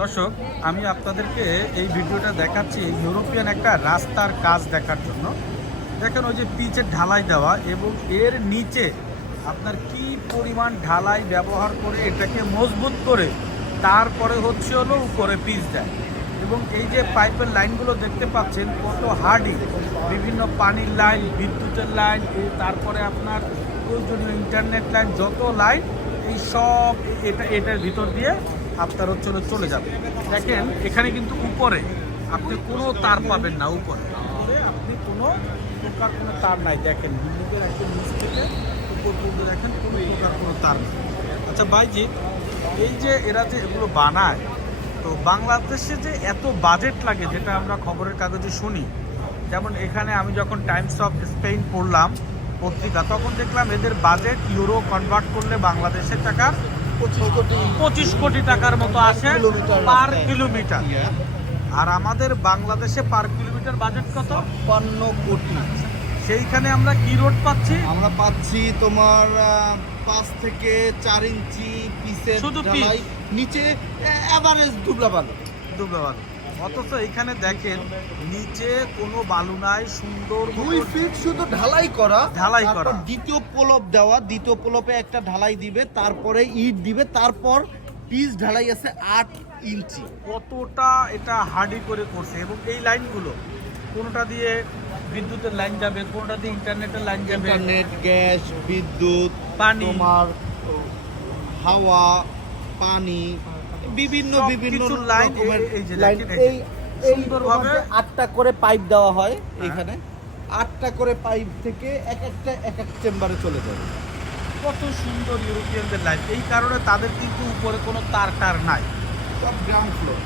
দর্শক, আমি আপনাদেরকে এই ভিডিওটা দেখাচ্ছি ইউরোপিয়ান একটা রাস্তার কাজ দেখার জন্য। দেখেন ওই যে পিচের ঢালাই দেওয়া এবং এর নিচে আপনার কি পরিমাণ ঢালাই ব্যবহার করে এটাকে মজবুত করে তারপরে হচ্ছে হলো উপরে পিচ দেয়। এবং এই যে পাইপের লাইনগুলো দেখতে পাচ্ছেন, কত হার্ডি। বিভিন্ন পানির লাইন, বিদ্যুতের লাইন তারপরে আপনার প্রয়োজনীয় ইন্টারনেট লাইন, যত লাইন, এই সব এটা, এটার ভিতর দিয়ে আপনার হচ্ছে চলে যাবে। দেখেন, এখানে কিন্তু উপরে আপনি কোনো তার পাবেন না, উপরে। আপনি কোনো প্রকার কোনো তার নাই। দেখেন একদম নিচ থেকে উপর পর্যন্ত দেখেন, কোনো প্রকার কোনো তার নেই। আচ্ছা ভাইজি, এই যে এরা যে এগুলো বানায়, তো বাংলাদেশে যে এত বাজেট লাগে, যেটা আমরা খবরের কাগজে শুনি, যেমন এখানে আমি যখন টাইমস অফ স্পেন পড়লাম পত্রিকা, তখন দেখলাম এদের বাজেট ইউরো কনভার্ট করলে বাংলাদেশের টাকা পঁচিশ কোটি টাকার মতো আসে পার কিলোমিটার আর আমাদের বাংলাদেশে পার কিলোমিটার বাজেট কত? পান্ন কোটি। সেইখানে আমরা কি রোড পাচ্ছি? আমরা পাচ্ছি তোমার পাঁচ থেকে চার ইঞ্চি পিসের শুধু? নিচে অ্যাভারেজ দুবলা বালু দুবলা বালু অথচ এখানে দেখেন নিচে কোনো বালু নাই সুন্দর দুই ফিট শুধু ঢালাই করা ঢালাই করা। দ্বিতীয় পলপ দেওয়া দ্বিতীয় পলপে একটা ঢালাই দিবে তারপরে ইট দিবে তারপর পিস ঢালাই আছে আট ইঞ্চি কতটা এটা হার্ডি করে করছে এবং এই লাইনগুলো কোনোটা দিয়ে বিদ্যুতের লাইন যাবে কোনোটা দিয়ে ইন্টারনেটের লাইন যাবে ইন্টারনেট গ্যাস বিদ্যুৎ পানি। তোমার হাওয়া পানি বিভিন্ন বিভিন্ন লাইন এই- যে লাইন এই সুন্দরভাবে- আটটা করে পাইপ দেওয়া হয় এইখানে এখানে। আটটা করে পাইপ থেকে এক একটা এক এক চেম্বারে চলে যাবে কত সুন্দর ইউরোপিয়ানদের লাইন এই কারণে তাদের কিন্তু উপরে কোনো তার টার নাই। সব গ্রাউন্ড ফ্লোর